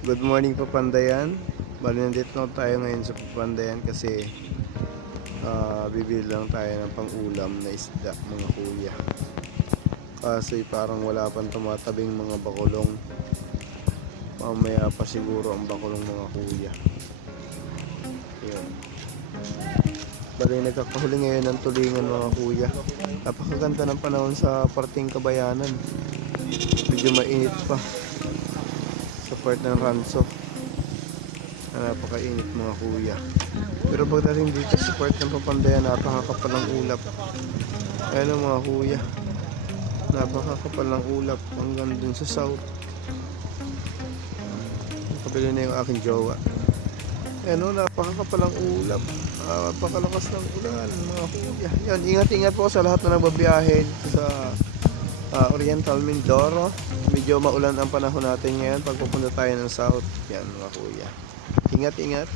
Good morning Papandayan. Bali nandito na tayo ngayon sa Papandayan kasi bibili lang tayo ng pang-ulam na isda mga kuya. Kasi parang wala pang tumatabing mga bakulong. Mamaya pa siguro ang bakulong mga kuya. Yun. Bali nagkakahuli ngayon ng tulingan mga kuya. Napakaganda ng panahon sa parting Kabayanan. Medyo mainit pa sa part ng Ranso. Napakainit mga kuya. Pero pagdating dito sa part ng Papandayan, napakakapal ng ulap. Ayan mga kuya, napakakapal ng ulap hanggang dun sa south. Nakabili na yung aking jowa. Ayan o, napakakapal ng ulap. Napakalakas ng ulan mga kuya. Yan, ingat-ingat po sa lahat na nagbabiyahe sa Oriental Mindoro. Medyo maulan ang panahon natin ngayon pag pupunta tayo ng south. Yan mga kuya, ingat-ingat.